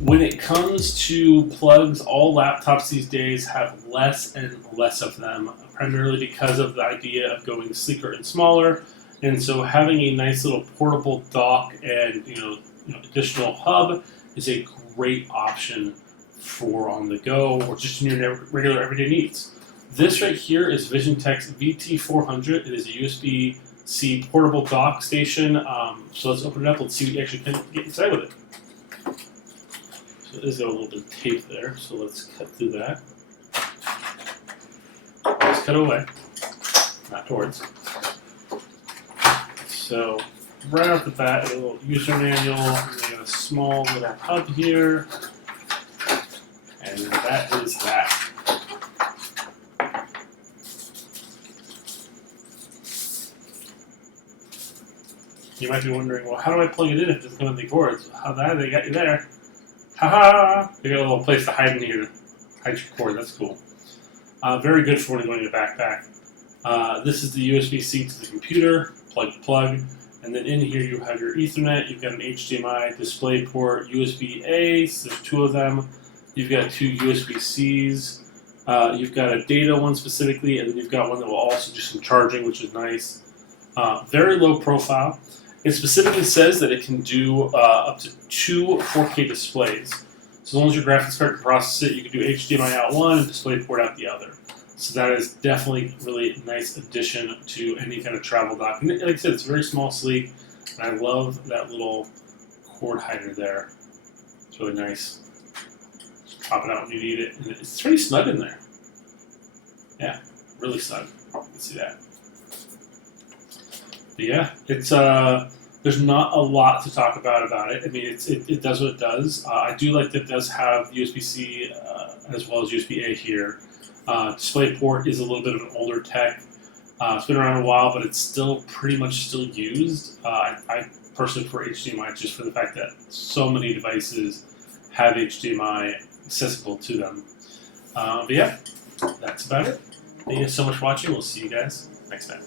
When it comes to plugs, all laptops these days have less and less of them, primarily because of the idea of going sleeker and smaller. And so having a nice little portable dock and additional hub is a great option for on the go or just in your regular everyday needs. This right here is VisionTek's VT400. It is a USB-C portable dock station. So let's open it up. Let's see what you actually can get inside with it. So there's got a little bit of tape there. So let's cut through that. Let's cut away, not towards. So right off the bat, a little user manual. We got a small little hub here, and that is that. You might be wondering, well, how do I plug it in if it doesn't come in the cords? How that they got you there? Ha ha! They got a little place to hide in here, hide your cord. That's cool. Very good for when you're going in a backpack. This is the USB-C to the computer, plug to plug, and then in here you have your Ethernet. You've got an HDMI display port, USB-A. So there's two of them. You've got two USB-Cs. You've got a data one specifically, and then you've got one that will also do some charging, which is nice. Very low profile. It specifically says that it can do up to 2 4K displays. So as long as your graphics card can process it, you can do HDMI out one and DisplayPort out the other. So that is definitely really a nice addition to any kind of travel dock. And like I said, it's very small, sleek, and I love that little cord hider there. It's really nice. Just pop it out when you need it. And it's pretty snug in there. Yeah, really snug. You can see that. But yeah, it's there's not a lot to talk about it. I mean, it does what it does. I do like that it does have USB-C as well as USB-A here. DisplayPort is a little bit of an older tech. It's been around a while, but it's still pretty much still used. I personally prefer HDMI just for the fact that so many devices have HDMI accessible to them. But yeah, that's about it. Thank you so much for watching. We'll see you guys next time.